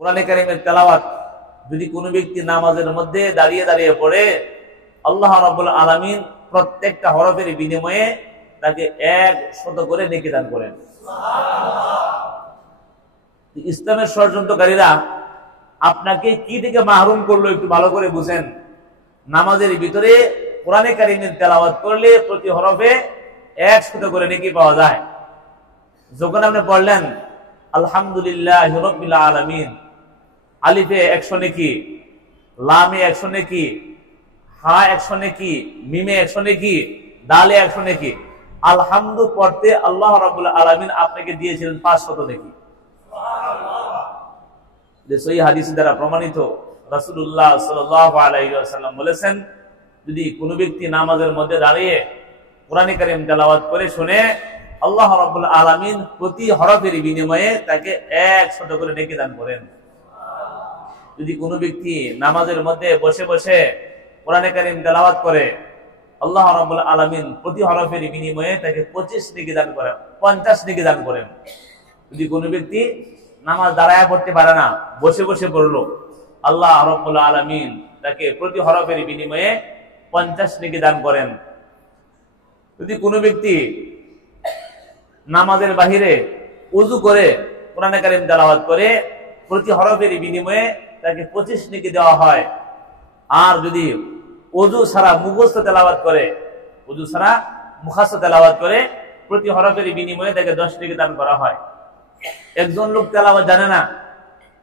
কোরআনে কারীমের তেলাওয়াত যদি কোনো ব্যক্তি নামাজের মধ্যে দাঁড়িয়ে দাঁড়িয়ে পড়ে, আল্লাহ রাব্বুল আলামিন প্রত্যেকটা হরফের বিনিময়ে তাকে 100 করে নেকি দান করেন। ইসলামের ষড়যন্ত্রকারীরা আপনাকে কি থেকে মাহরুম করলো একটু ভালো করে বুঝেন। নামাজের ভিতরে কোরআনে কারীমের তেলাওয়াত করলে প্রতি হরফে 100 করে নেকি পাওয়া যায়। যখন আপনি পড়লেন আলহামদুলিল্লাহি রাব্বিল আলামিন, আলিফে 100 নেকি, লামে 100 নেকি, হা 100 নেকি, মিমে 100 নেকি, দালে 100 নেকি। আলহামদু পড়তে আল্লাহ রাব্বুল আলামিন আপনাকে দিয়েছিলেন 500 নেকি। যে সহিহ হাদিস দ্বারা প্রমাণিত, রাসূলুল্লাহ সাল্লাল্লাহু আলাইহি ওয়াসাল্লাম বলেছেন, যদি কোনো ব্যক্তি নামাজের মধ্যে দাঁড়িয়ে কোরআনে কারীম তেলাওয়াত করে শুনে, আল্লাহ রাব্বুল আলামিন প্রতি হরফের বিনিময়ে তাকে 100 করে নেকি দান করেন। যদি কোনো ব্যক্তি নামাজের মধ্যে বসে বসে কোরআনে কারীম তেলাওয়াত করে, আল্লাহ রাব্বুল আলামিন প্রতি হরফের বিনিময়ে তাকে 25 নেকি দান করেন, 50 নেকি দান করেন। যদি কোনো ব্যক্তি নামাজ দাঁড়ায় পড়তে পারে না, বসে বসে পড়লো, আল্লাহ রাব্বুল আলামিন তাকে প্রতি হরফের বিনিময়ে 50 নেকি দান করেন। যদি কোনো ব্যক্তি নামাজের বাহিরে ওযু করে কোরআনে কারীম তেলাওয়াত করে, প্রতি হরফের বিনিময়ে তাকে 25 নেকি দেওয়া হয়। আর যদি ওযু ছাড়া মুখস্থ তেলাওয়াত করে, ওযু ছাড়া মুখস্থ তেলাওয়াত করে, প্রতি হরফের বিনিময়ে তাকে 10 নেকি দান করা হয়। একজন লোক তেলাওয়াত জানে না,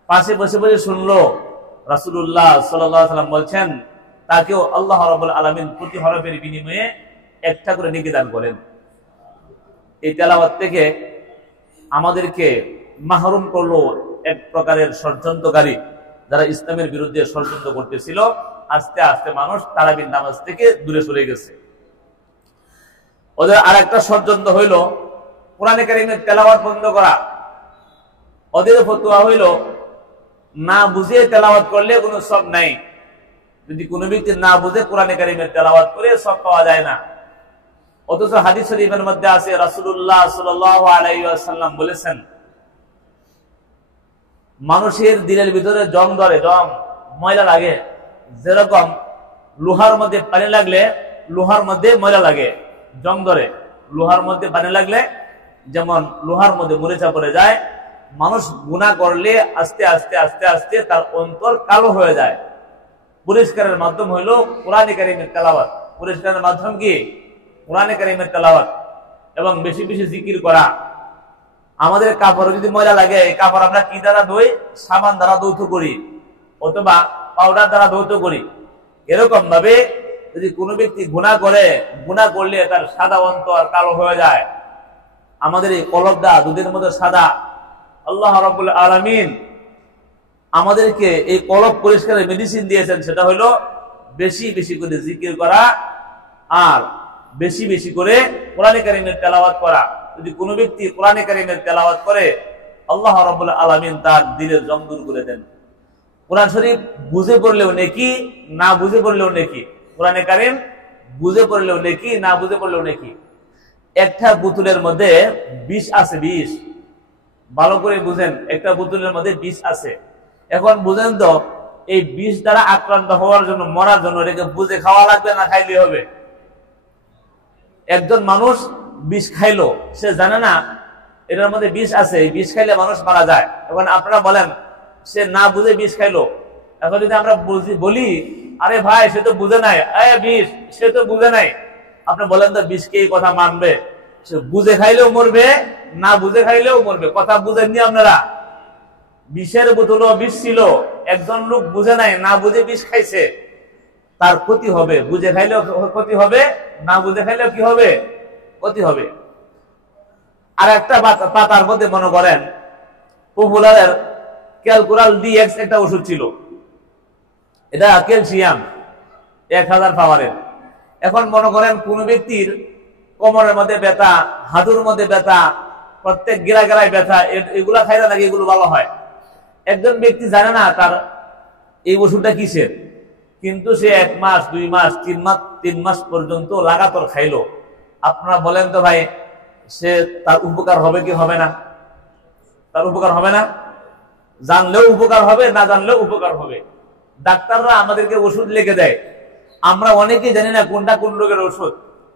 পাশে বসে বসে শুনলো, রাসূলুল্লাহ সাল্লাল্লাহু আলাইহি ওয়াসাল্লাম বলছেন তাকেও আল্লাহ রাব্বুল আলামিন প্রতি হরফের বিনিময়ে 1টা করে নেকি দান করেন। এই তেলাওয়াত থেকে আমাদেরকে মাহরুম করলো এক প্রকারের ষড়যন্ত্রকারী, যারা ইসলামের বিরুদ্ধে ষড়যন্ত্র করতেছিল। আস্তে আস্তে মানুষ তারাবির নামাজ থেকে দূরে সরে গেছে। ওদের আরেকটা ষড়যন্ত্র হইল কোরআনে কারীমের তেলাওয়াত বন্ধ করা। ওদের ফতোয়া হইল না বুঝে তেলাওয়াত করলে কোনো সওয়াব নাই। যদি কোনো ব্যক্তি না বুঝে কোরআনে কারীমের তেলাওয়াত করে সওয়াব পাওয়া যায় না। অথচ হাদিস শরীফের মধ্যে আছে, রাসূলুল্লাহ সাল্লাল্লাহু আলাইহি ওয়াসাল্লাম বলেছেন, মানুষের দিলের ভিতরে জং ধরে, জং ময়লা লাগে, যেরকম লোহার মধ্যে পানি লাগলে লোহার মধ্যে ময়লা লাগে, জং ধরে। লোহার মধ্যে পানি লাগলে যেমন লোহার মধ্যে মরিচা পড়ে যায়, মানুষ গুনাহ করলে আস্তে আস্তে আস্তে আস্তে তার অন্তর কালো হয়ে যায়। পরিষ্কারের মাধ্যম হইল কোরআনে কারীমের তেলাওয়াত। পরিষ্কারের মাধ্যম কি? কোরআনে কারীমের তেলাওয়াত এবং বেশি বেশি জিকির করা। আমাদের কাপড় যদি ময়লা লাগে, এই কাপড় আমরা কি দ্বারা ধুই? সাবান দ্বারা ধৌত করি অথবা পাউডার দ্বারা ধৌত করি। এরকম ভাবে যদি কোনো ব্যক্তি গুনাহ করে, গুনাহ করলে তার সাদা অন্তর কালো হয়ে যায়। আমাদের এই কলবটা দুধের মতো সাদা। আল্লাহ রাব্বুল আলামিন আমাদেরকে এই কলব পরিষ্কারের মেডিসিন দিয়েছেন, সেটা হলো বেশি বেশি করে জিকির করা আর বেশি বেশি করে কোরআনে কারীমের তেলাওয়াত করা। যদি কোনো ব্যক্তি কোরআনে কারীমের তেলাওয়াত করে, আল্লাহ রাব্বুল আলামিন তার দিলের জং দূর করে দেন। কোরআন শরীফ বুঝে পড়লেও নেকি, না বুঝে পড়লেও নেকি। কোরআনে কারীম বুঝে পড়লেও নেকি, না বুঝে পড়লেও নেকি। একটা বোতলের মধ্যে বিষ আছে, বিষ। ভালো করে বুঝেন, একটা বোতলের মধ্যে বিষ আছে। এখন বুঝেন তো, এই বিষ দ্বারা আক্রান্ত হওয়ার জন্য, মরার জন্য এটাকে বুঝে খাওয়া লাগবে না খাইলে হবে? একজন মানুষ বিষ খাইলো, সে জানে না এটার মধ্যে বিষ আছে, বিষ খাইলে মানুষ মারা যায়। এখন আপনারা বলেন সে না বুঝে বিষ খাইলো। এখন যদি আমরা বলি আরে ভাই সে তো বুঝে নাই, বিষ সে তো বুঝে নাই, আপনি বলেন তো বিষকে এই কথা মানবে? সে বুঝে খাইলেও মরবে, না বুঝে খাইলেও মরবে। কথা বুঝেননি আপনারা? বিষের বোতলও বিষ ছিল, একজন লোক বুঝে নাই, না বুঝে বিষ খাইছে, তার ক্ষতি হবে। বুঝে খাইলেও ক্ষতি হবে, না বুঝে খাইলেও কি হবে? ক্ষতি হবে। আর একটা পাতার মধ্যে মনে করেন পপুলারের ক্যালকুলাল ডিএক্স একটা ওষুধ ছিল, এটা ক্যালসিয়াম 1000 পাওয়ারের। এখন মনে করেন কোন ব্যক্তির কোমরের মধ্যে ব্যথা, হাঁটুর মধ্যে ব্যথা, প্রত্যেক গেরা গেরায় ব্যথা, এগুলা খাইলে নাকি এগুলো ভালো হয়। একজন ব্যক্তি জানে না তার এই ওষুধটা কিসের, কিন্তু সে 1 মাস 2 মাস 3 মাস পর্যন্ত লাগাতার খাইলো। আপনারা বলেন তো ভাই, সে তার উপকার হবে কি হবে না? তার উপকার হবে না? জানলেও উপকার হবে, না জানলেও উপকার হবে। ডাক্তাররা আমাদেরকে ওষুধ লিখে দেয়, আমরা অনেকেই জানি না কোনটা কোন রোগের ওষুধ,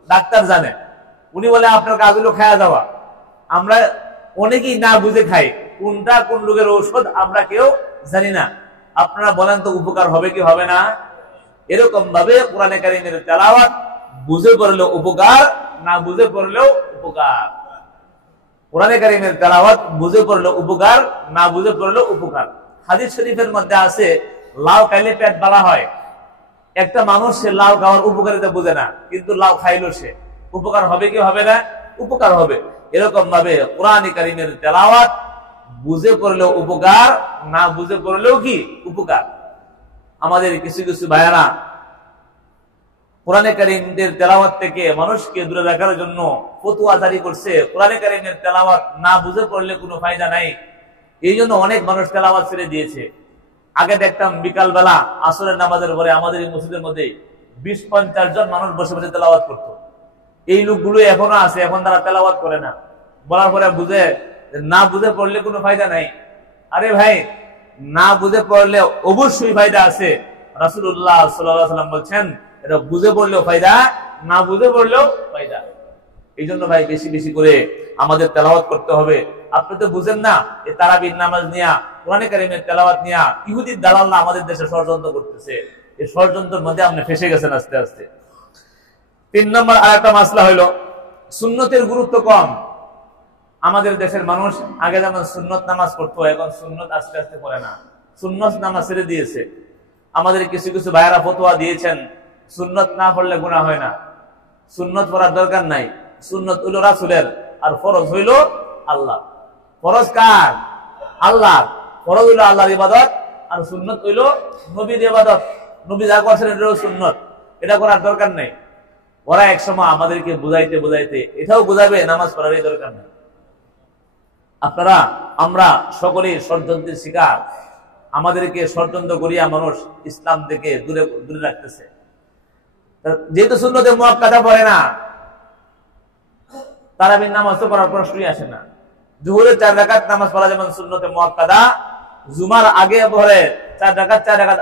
ডাক্তার জানে। উনি বলে আপনার কাজ হলো খাওয়া যাওয়া, আমরা অনেকেই না বুঝে খাই, কোনটা কোন রোগের ঔষধ আমরা কেউ জানি না। আপনারা বলেন তো উপকার হবে কি হবে না? এরকম ভাবে কোরআনে কারীমের তেলাওয়াত বুঝে পড়লেও উপকার, না বুঝে পড়লেও উপকার। কোরআনে কারীমের তেলাওয়াত বুঝে পড়লেও উপকার, না বুঝে পড়লেও উপকার। হাদিস শরীফের মধ্যে আছে লাউ খাইলে পেট বালা হয়। একটা মানুষ সে লাউ খাওয়ার উপকারিতা বুঝে না, কিন্তু লাউ খাইলো সে, উপকার হবে কি হবে না? উপকার হবে। এরকম ভাবে কোরআনে কারীমের তেলাওয়াত বুঝে পড়লেও উপকার, না বুঝে পড়লেও কি উপকার। আমাদের কিছু কিছু ভাইয়ারা কোরআনে কারীমের তেলাওয়াত থেকে মানুষকে দূরে রাখার জন্য ফতোয়া জারি করছে, কোরআনে কারীমের তেলাওয়াত না বুঝে পড়লে কোনো ফায়দা নাই। এই জন্য অনেক মানুষ তেলাওয়াত ছেড়ে দিয়েছে। আগে দেখতাম বিকাল বেলা আসরের নামাজের পরে আমাদের এই মসজিদের মধ্যে 20-50 জন মানুষ বসে বসে তেলাওয়াত করতো। এই লোকগুলো এখনো আছে, এখন তারা তেলাওয়াত করে না। বলার পরে বুঝে না বুঝে পড়লে কোনো ফায়দা নাই। আরে ভাই, না বুঝে পড়লে অবশ্যই ফায়দা আছে। রাসূলুল্লাহ সাল্লাল্লাহু আলাইহি ওয়াসাল্লাম বলছেন এটা বুঝে পড়লেও ফায়দা, না বুঝে পড়লেও ফায়দা। এই জন্য ভাই বেশি বেশি করে আমাদের তেলাওয়াত করতে হবে। আপনি তো বুঝেন না, এই তারাবির নামাজ নিয়া, কোরআনে কারীমের তেলাওয়াত নিয়া ইহুদির দালালরা আমাদের দেশে ষড়যন্ত্র করতেছে। এই ষড়যন্ত্রের মধ্যে আপনি ফেসে গেছেন আস্তে আস্তে। 3 নম্বর আরেকটা মাসলা হলো সুন্নতের গুরুত্ব কম। আমাদের দেশের মানুষ আগে যেমন সুন্নত নামাজ পড়তো, এখন সুন্নত আস্তে আস্তে পড়ে না, সুন্নত নামাজ ছেড়ে দিয়েছে। আমাদের কিছু কিছু ভাইয়েরা ফতোয়া দিয়েছেন সুন্নত না পড়লে গুনাহ হয় না, সুন্নত পড়ার দরকার নাই। সুন্নত হইল রাসূলের, আর ফরজ হইল আল্লাহ। ফরজ কার? আল্লাহ। ফরজ হইল আল্লাহর ইবাদত, আর সুন্নত হইল নবীর ইবাদত। নবী যা করছেন এটাও সুন্নত, এটা করার দরকার নেই। ওরা একসময় আমাদেরকে বুঝাইতে বুঝাইতে এটাও বুঝাবে নামাজ পড়ারই দরকার নেই। আপনারা আমরা সকলেই ষড়যন্ত্রের শিকার। আমাদেরকে ষড়যন্ত্র করিয়া মানুষ ইসলাম থেকে দূরে দূরে রাখতেছে। যেহেতু সুন্নতে মুআক্কাদা পড়ে না, তারাবির নামাজ তো পড়ার প্রশ্নই আসে না। জোহরের 4 রাকাত নামাজ পড়া যেমন সুন্নতে মুআক্কাদা, জুমার আগে পড়ে 4 রাকাত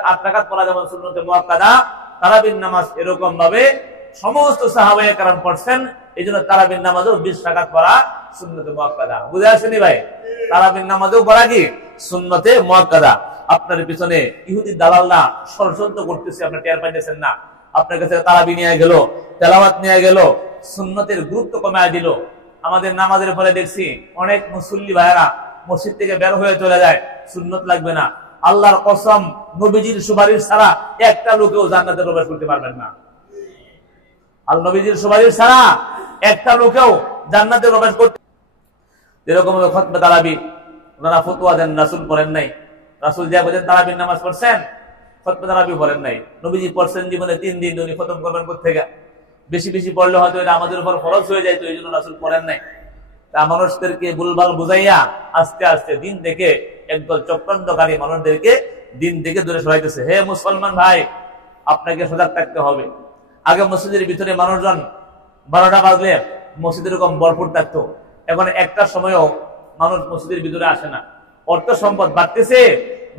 8 রাকাত পড়া যেমন সুন্নতে মুআক্কাদা, তারাবির নামাজ এরকম ভাবে সমস্ত সাহাবায়ে কেরাম পড়ছেন। এইজন্য তারাবির নামাজও 20 রাকাত পড়া সুন্নতে মুআক্কাদা। বুঝে আসেনি ভাই? তারাবির নামাজও পড়া কি সুন্নতে মুআক্কাদা। আপনার পিছনে ইহুদি দালালরা ষড়যন্ত্র করতেছে, আপনি টের পাইতেছেন না। আপনার কাছে তারাবি নিয়ে গেল, তেলাওয়াত নিয়ে গেল, সুন্নতের গুরুত্ব কমায় দিল। আমাদের নামাজের পরে দেখছি অনেক মুসল্লি ভাইয়েরা মসজিদ থেকে বের হয়ে চলে যায়, সুন্নত লাগবে না। আল্লাহর কসম, নবীজির সুপারিশ ছাড়া একটা লোকেও জান্নাতে প্রবেশ করতে পারবেন না। আর নবীজির সুপারিশ ছাড়া একটা লোকেও জান্নাতে প্রবেশ করতে। যেরকম খতমে তারাবি ওনারা ফতোয়া দেন, রাসূল পড়েন নাই। রাসূল যা বলেন তারাবির নামাজ পড়ছেন, খতমে তারাবি পড়েন নাই। নবীজি পড়ছেন জীবনে 3 দিন, উনি খতম করবেন কোত্থেকে? বেশি বেশি পড়লে হয়তো এটা আমাদের উপর ফরজ হয়ে যায়, তো এই জন্য রাসূল পড়েন নাই। তা মানুষদেরকে ভুলভাল বুঝাইয়া আস্তে আস্তে দিন থেকে একদল চক্রান্তকারী মানুষদেরকে দিন থেকে দূরে সরাইতেছে। হে মুসলমান ভাই, আপনাকে সজাগ থাকতে হবে। আগে মসজিদের ভিতরে মানুষজন 12টা বাজলে মসজিদ এরকম ভরপুর থাকতো। এখন একটার সময়ও মানুষ মসজিদের ভিতরে আসে না। অর্থ সম্পদ বাড়তেছে,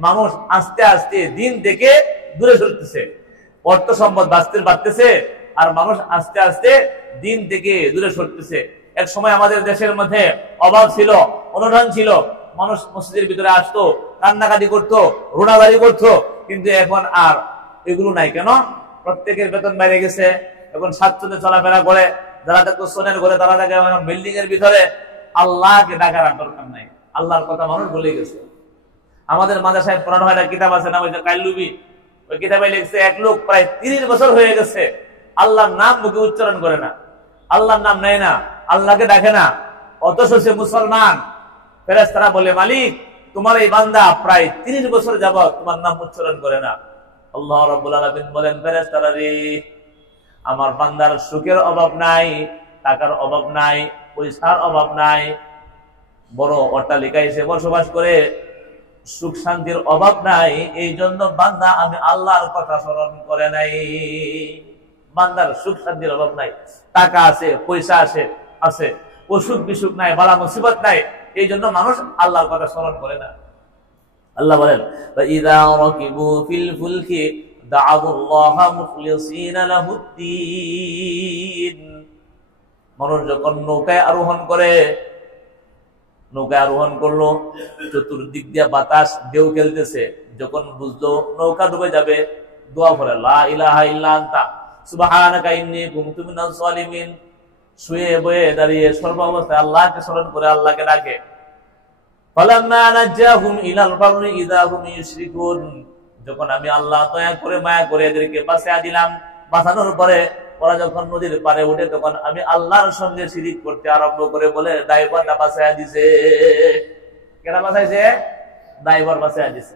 মানুষ আস্তে আস্তে দিন থেকে দূরে সরতেছে। অর্থ সম্পদ বাড়তেছে, আর মানুষ আস্তে আস্তে দিন থেকে দূরে সরতেছে। এক সময় আমাদের দেশের মধ্যে অভাব ছিল, অনটন ছিল, মানুষ মসজিদের ভিতরে আসতো, কান্নাকাটি করতো, রোনাবাড়ি করতো। কিন্তু এখন আর এগুলো নাই। কেন? প্রত্যেকের বেতন বেড়ে গেছে, এখন স্বাচ্ছন্দ্যে চলাফেরা করে। যারা দেখতো সোনের ঘরে, তারা দেখে বিল্ডিং এর ভিতরে। আল্লাহকে ডাকার দরকার নাই, আল্লাহর কথা মানুষ ভুলে গেছে। আমাদের মাদ্রাসায় পড়ানো হয় একটা কিতাব আছে, নাম হচ্ছে কাইলুবি। ওই কিতাবে লিখছে এক লোক প্রায় 30 বছর হয়ে গেছে আল্লাহর নাম মুখে উচ্চারণ করে না, আল্লাহর নাম নেয় না, আল্লাহকে ডাকে না। অথচ সে মুসলমান। ফেরেশতারা বলে, মালিক তোমার এই বান্দা প্রায় 30 বছর যাবত তোমার নাম উচ্চারণ করে না। আল্লাহ রাব্বুল আলামিন বলেন, ফেরেশতারা রে, আমার বান্দার সুখের অভাব নাই, টাকার অভাব নাই, পয়সার অভাব নাই, বড় অট্টালিকায় সে বসবাস করে, সুখ শান্তির অভাব নাই। এই জন্য বান্দা আমি আল্লাহর কথা স্মরণ করে নাই। বান্দার সুখ শান্তির অভাব নাই, টাকা আছে, পয়সা আছে, অসুখ বিসুখ নাই, বালা মুসিবত নাই, এই জন্য মানুষ আল্লাহর কথা স্মরণ করে না। আল্লাহ বলেন ইযা রাকিবু ফিল ফুলকি দা'আল্লাহা মুখলিসিনা লাহুদ্দিন। মানুষ যখন নৌকায় আরোহণ করে, নৌকায় আরোহণ করলো, চতুর্দিক দিয়ে বাতাস ঢেউ খেলতেছে, যখন বুঝলো নৌকা ডুবে যাবে, দোয়া করে লা ইলাহা ইল্লা আনতা সুবহানাকা ইন্নী কুনতু মিনাজ জালিমিন। শুয়ে বয়ে দাঁড়িয়ে সর্ব অবস্থায় আল্লাহকে স্মরণ করে আল্লাহকে ডাকে। ফালাম্মা নাজ্জাহুম ইলাল বাররি ইযা হুম ইউশরিকুন। যখন আমি আল্লাহ দয়া করে মায়া করে এদেরকে বাঁচিয়ে দিলাম, বাঁচানোর পরে ওরা যখন নদীর পাড়ে ওঠে তখন আমি আল্লাহর সঙ্গে শিরিক করতে আরম্ভ করে বলে ড্রাইভারটা বাঁচাইয়া দিছে। কেনা বাঁচাইছে? ড্রাইভার বাঁচাইয়া দিছে।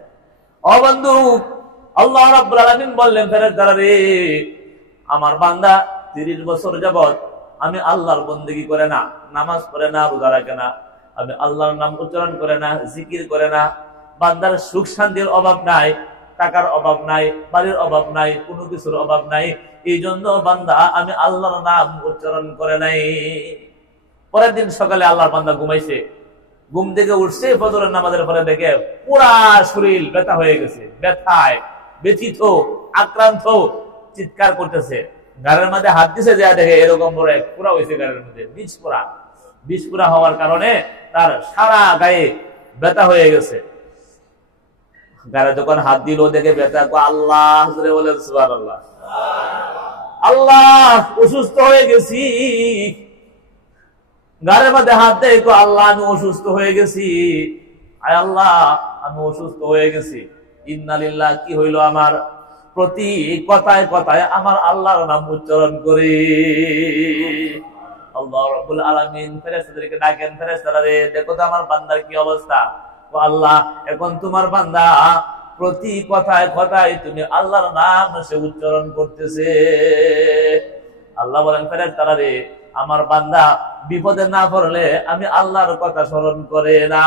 ও বন্ধু, আল্লাহ রাব্বুল আলামিন বললেন ফেরেশতারা রে, আমার বান্দা 30 বছর যাবত আমি আল্লাহর বন্দেগী করে না, নামাজ পড়ে না, রোজা রাখে না, আমি আল্লাহর নাম উচ্চারণ করে না, জিকির করে না। বান্দার সুখ শান্তির অভাব নাই, টাকার অভাব নাই, বাড়ির অভাব নাই, কোনো কিছুর অভাব নাই, এই জন্য বান্দা আমি আল্লাহর নাম উচ্চারণ করে নাই। পরের দিন সকালে আল্লাহর বান্দা ঘুমাইছে, ঘুম থেকে উঠছে, ফজরের নামাজের পরে দেখে পুরা শরীর ব্যথা হয়ে গেছে, ব্যথায় ব্যথিত, আক্রান্ত, চিৎকার করতেছে। গাড়ির মধ্যে হাত দিছে, যা দেখে এরকম বড় এক পুরা হয়েছে গাড়ির মধ্যে, বিষ পুরা হওয়ার কারণে তার সারা গায়ে ব্যথা হয়ে গেছে। গাড়ি যখন হাত দিল দেখে ব্যথা, আল্লাহ বলেন সুবহানাল্লাহ, আল্লাহ অসুস্থ হয়ে গেছি। গাড়ির মধ্যে হাত দেয়, আল্লাহ আমি অসুস্থ হয়ে গেছি, আয় আল্লাহ আমি অসুস্থ হয়ে গেছি। ইন্না লিল্লাহ, কি হইল আমার? প্রতি কথায় কথায় আমার আল্লাহর নাম উচ্চারণ করে। আল্লাহ রাব্বুল আলামিন ফেরেশতাদেরকে ডাকেন, ফেরেশতারা রে দেখো তো আমার বান্দার কি অবস্থা। ও আল্লাহ, এখন তোমার বান্দা প্রতি কথায় কথায় তুমি আল্লাহর নাম সে উচ্চারণ করতেছে। আল্লাহ বলেন ফেরেশতারা রে, আমার বান্দা বিপদে না পড়লে আমি আল্লাহর কথা স্মরণ করে না।